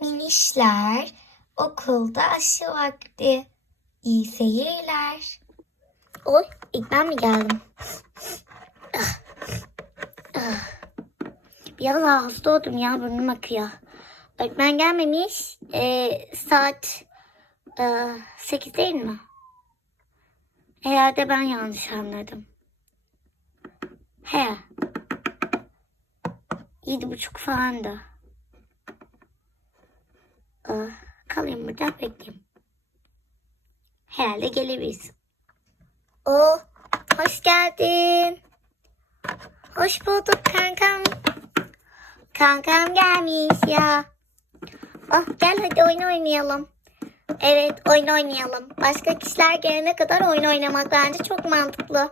Minişler, okulda aşı vakti. İyi seyirler. Oy ilk ben mi geldim? Biraz daha hasta oldum ya burnum akıyor. Öğretmen gelmemiş. Ee, saat e, 8 değil mi? Herhalde ben yanlış anladım. He. Yedi buçuk falan da. Ee, kalayım burada bekleyeyim. Herhalde gelebilirsin. Oo, hoş geldin. Hoş bulduk kankam. Kankam gelmiş ya. Oh gel hadi oyun oynayalım. Evet oyun oynayalım. Başka kişiler gelene kadar oyun oynamak bence çok mantıklı.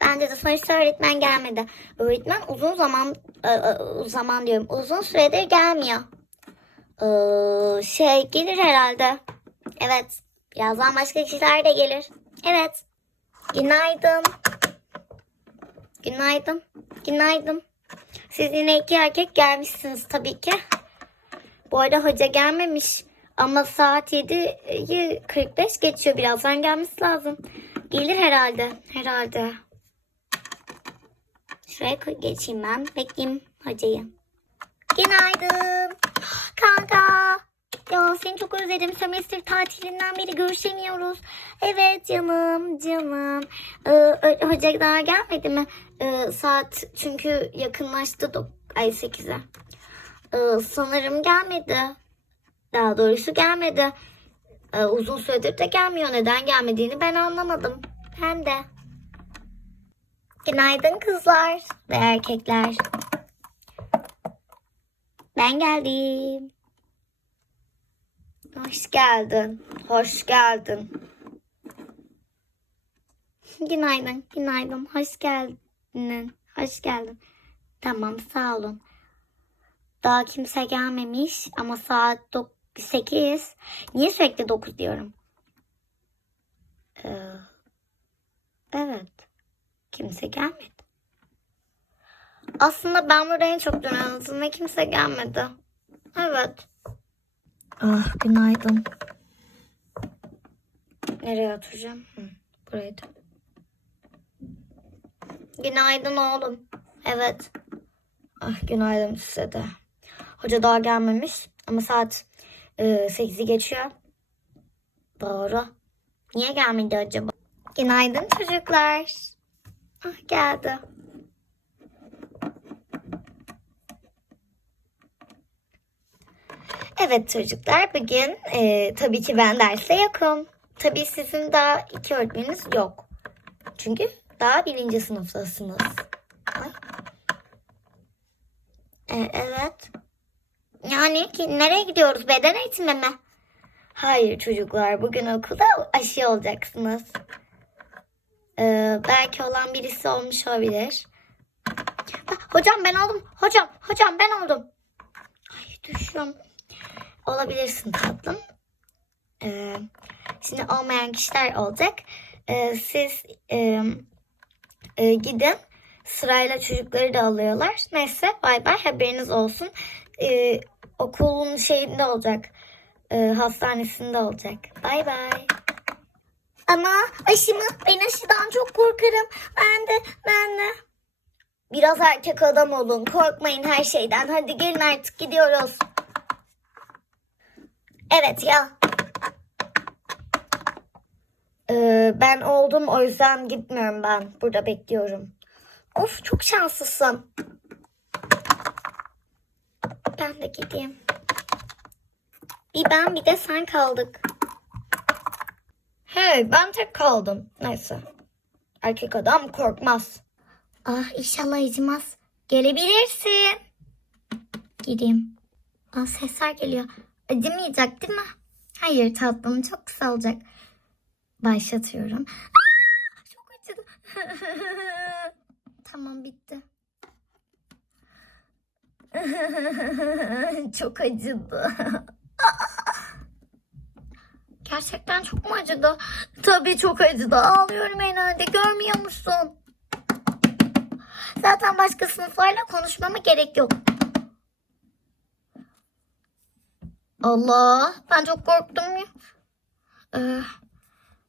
Bence de sonuçta öğretmen gelmedi. Öğretmen uzun zaman e, e, zaman diyorum uzun süredir gelmiyor. Ee, şey gelir herhalde. Evet. Birazdan başka kişiler de gelir. Evet. Günaydın. Günaydın. Günaydın. Siz yine iki erkek gelmişsiniz tabii ki. Bu arada hoca gelmemiş. Ama saat 7'yi 45 geçiyor. Birazdan gelmesi lazım. Gelir herhalde. Herhalde. Şuraya geçeyim ben. Bekleyeyim hocayı. Günaydın. Kanka. Ya seni çok özledim. Semester tatilinden beri görüşemiyoruz. Evet canım canım. Ee, hoca daha gelmedi mi? Ee, saat çünkü yakınlaştı. Ay 8'e. Ee, sanırım gelmedi. Daha doğrusu gelmedi. Ee, uzun süredir de gelmiyor. Neden gelmediğini ben anlamadım. Ben de. Günaydın kızlar ve erkekler. Ben geldim. Hoş geldin. Hoş geldin. Günaydın. Günaydın. Hoş geldin. Hoş geldin. Tamam sağ olun. Daha kimse gelmemiş ama saat 8. Niye sürekli 9 diyorum? Ee, evet. Kimse gelmedi. Aslında ben burada en çok dönemdim ve kimse gelmedi. Evet. Ah günaydın. Nereye oturacağım? Hı, buraya da. Günaydın oğlum. Evet. Ah günaydın size de. Hoca daha gelmemiş ama saat e, 8'i geçiyor. Doğru. Niye gelmedi acaba? Günaydın çocuklar. Ah geldi. Evet çocuklar bugün e, tabii ki ben derste yokum. Tabii sizin daha iki öğretmeniniz yok. Çünkü daha birinci sınıftasınız. E, evet. Yani ki nereye gidiyoruz? Beden eğitimi mi? Hayır çocuklar bugün okulda aşı olacaksınız. Ee, belki olan birisi olmuş olabilir. Hocam ben oldum. Hocam, hocam ben oldum. Ay düşüyorum. Olabilirsin tatlım. Ee, şimdi olmayan kişiler olacak. Ee, siz e, e, gidin. Sırayla çocukları da alıyorlar. Neyse bay bay haberiniz olsun. Ee, okulun şeyinde olacak. Ee, hastanesinde olacak. Bay bay. Ama aşımı ben aşıdan çok korkarım. Ben de ben de. Biraz erkek adam olun. Korkmayın her şeyden. Hadi gelin artık gidiyoruz. Evet ya. Ee, ben oldum o yüzden gitmiyorum ben. Burada bekliyorum. Of çok şanslısın. Ben de gideyim. Bir ben bir de sen kaldık. Hey ben tek kaldım. Neyse. Erkek adam korkmaz. Ah inşallah acımaz. Gelebilirsin. Gideyim. Aa, sesler geliyor. Acımayacak değil mi? Hayır tatlım çok kısa olacak. Başlatıyorum. Aa, çok acıdı. tamam bitti. çok acıdı. Gerçekten çok mu acıdı? Tabii çok acıdı. Ağlıyorum herhalde. Görmüyor musun? Zaten başka sınıflarla konuşmama gerek yok. Allah ben çok korktum ya. Ee,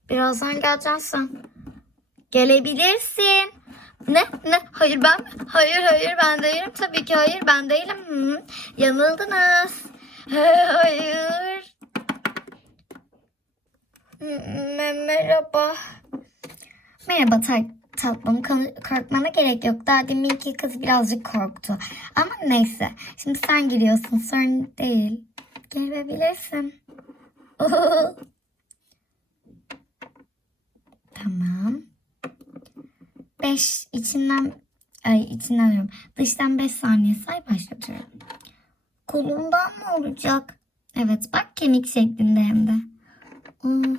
birazdan geleceksin. Gelebilirsin. Ne? Ne? Hayır ben? Hayır hayır ben değilim. Tabii ki hayır ben değilim. Hı, yanıldınız. Hayır. M- merhaba. Merhaba tat tatlım. Korkmana gerek yok. Daha deminki kız birazcık korktu. Ama neyse. Şimdi sen giriyorsun. Sorun değil. Gelebilirsin. tamam. Beş içinden ay içinden diyorum. Dıştan beş saniye say başlatıyorum. Kolundan mı olacak? Evet bak kemik şeklinde hem de. Aa.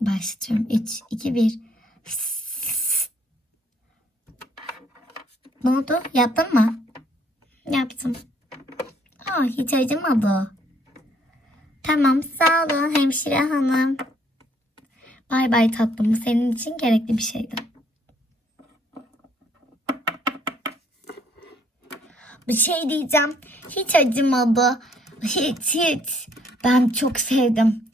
Başlatıyorum. 3, 2, 1. Ne oldu? Yaptın mı? Yaptım. Aa, hiç acımadı. Tamam sağ olun hemşire hanım. Bay bay tatlım. Bu senin için gerekli bir şeydi. Bir şey diyeceğim. Hiç acımadı. Hiç hiç. Ben çok sevdim.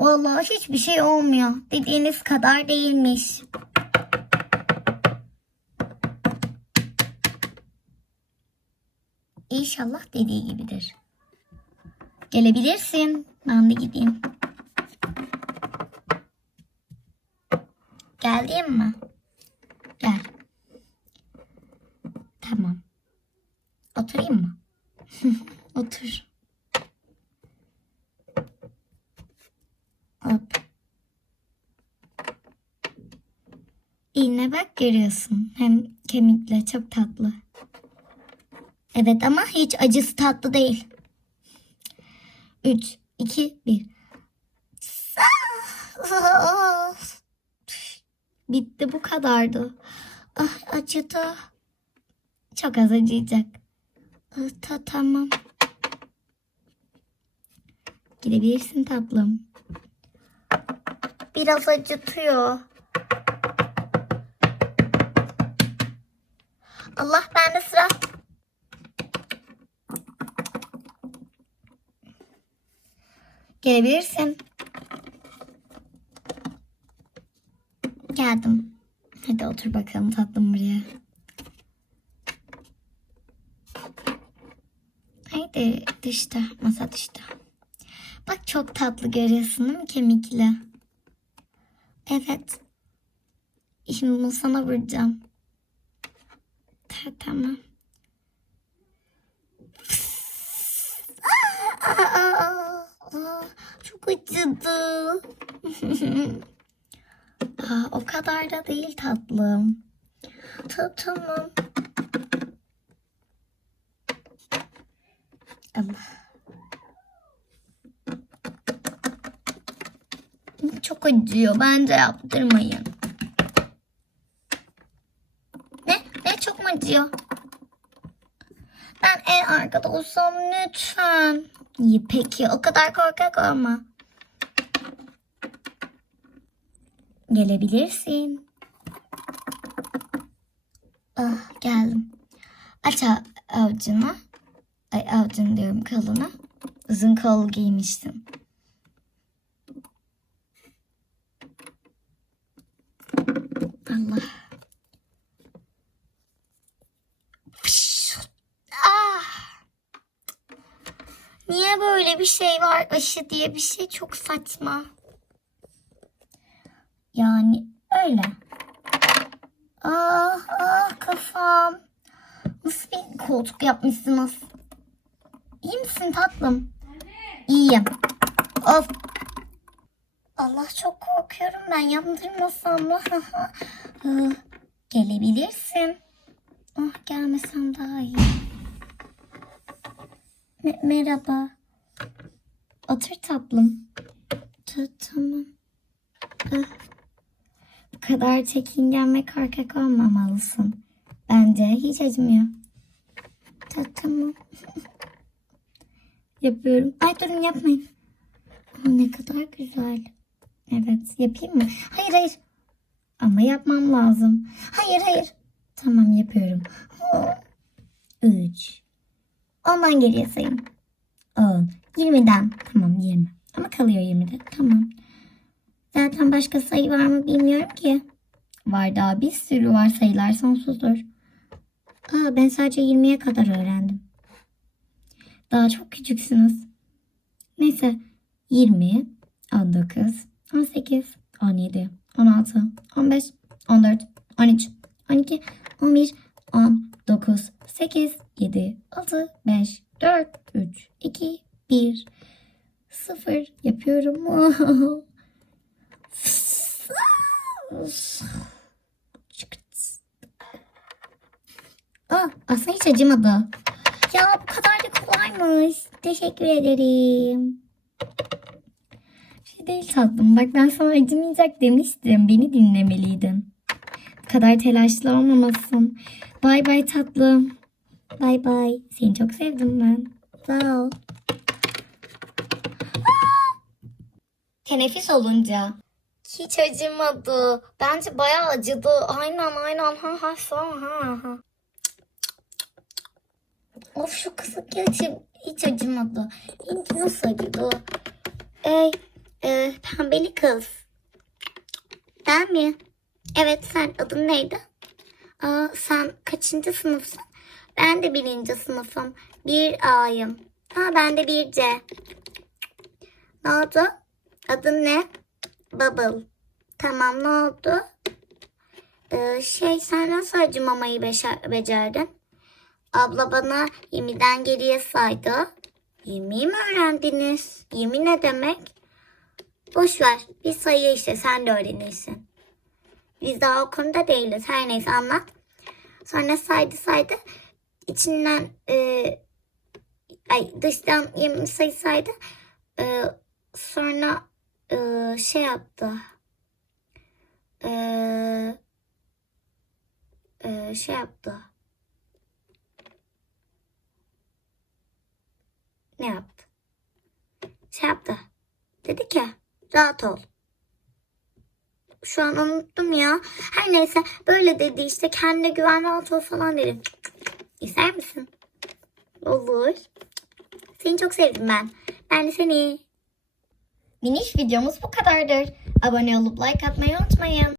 Vallahi hiçbir şey olmuyor. Dediğiniz kadar değilmiş. İnşallah dediği gibidir. Gelebilirsin. Ben de gideyim. Geldim mi? Gel. Tamam. Oturayım mı? Otur. Hop. İğne bak görüyorsun. Hem kemikle çok tatlı. Evet ama hiç acısı tatlı değil. 3, 2, 1. Bitti bu kadardı. Ah acıdı. Çok az acıyacak. Ah, Ta tamam. Gidebilirsin tatlım. Biraz acıtıyor. Allah bende sıra. Gelebilirsin. Geldim. Hadi otur bakalım tatlım buraya. Haydi dışta, masa dışta. Bak çok tatlı görüyorsun değil mi kemikli? Evet. Şimdi bunu sana vuracağım. Ta- Tamam. Aa, aa, çok acıdı. Aa, o kadar da değil tatlım. Ta tamam. Çok acıyor. Bence yaptırmayın. Ne? Ne çok mu acıyor? Ben en arkada olsam lütfen. İyi peki o kadar korkak olma. Gelebilirsin. Ah geldim. Aç a- avucunu. Ay avucunu diyorum kolunu. Uzun kol giymiştim. Allah. Ah. Niye böyle bir şey var? Aşı diye bir şey çok saçma. Yani öyle. Ah ah kafam. Nasıl bir koltuk yapmışsınız? İyi misin tatlım? İyiyim. Of. Allah çok korkuyorum ben yaptırmasam mı? Gelebilirsin. Ah gelmesem daha iyi. Me- merhaba. Otur tatlım. Ta- tamam. Ah. Bu kadar çekingen ve korkak olmamalısın. Bence hiç acımıyor. Ta- tamam. Yapıyorum. Ay durun yapmayın. Aa, ne kadar güzel. Evet yapayım mı? Hayır hayır. Ama yapmam lazım. Hayır hayır. Tamam yapıyorum. Üç. Ondan geriye sayın. 10. 20'den. Tamam 20. Ama kalıyor 20'de. Tamam. Zaten başka sayı var mı bilmiyorum ki. Var daha bir sürü var sayılar sonsuzdur. Aa ben sadece 20'ye kadar öğrendim. Daha çok küçüksünüz. Neyse 20, 19, 18, 17, 16, 15, 14, 13, 12, 11, 10, 9, 8, 7, 6, 5, 4, 3, 2, 1, 0 yapıyorum. Aa, aslında hiç acımadı. Ya bu kadar da kolaymış. Teşekkür ederim. Bir şey değil tatlım. Bak ben sana acımayacak demiştim. Beni dinlemeliydin. Bu kadar telaşlı olmamasın. Bay bay tatlım. Bay bay. Seni çok sevdim ben. Sağ ol. Teneffüs olunca. Hiç acımadı. Bence bayağı acıdı. Aynen aynen. Ha ha son ha ha. Of şu kısık yaşım hiç acımadı. Nasıl acıdı? Ey e, pembeli kız. Ben mi? Evet sen adın neydi? Aa, sen kaçıncı sınıfsın? Ben de birinci sınıfım. Bir A'yım. Ha ben de bir C. Ne oldu? Adın ne? Bubble. Tamam ne oldu? Ee, şey sen nasıl acımamayı becerdin? Abla bana 20'den geriye saydı. 20'yi mi öğrendiniz? 20 ne demek? Boş ver. Bir sayı işte sen de öğrenirsin. Biz daha o konuda değiliz. Her neyse anlat. Sonra saydı saydı. İçinden e, ay dıştan 20 sayı saydı. E, sonra e, şey yaptı. E, e, şey yaptı. Ne yaptı? Şey yaptı. Dedi ki rahat ol. Şu an unuttum ya. Her neyse böyle dedi işte kendine güven rahat ol falan dedi. İster misin? Olur. Seni çok sevdim ben. Ben de seni. Miniş videomuz bu kadardır. Abone olup like atmayı unutmayın.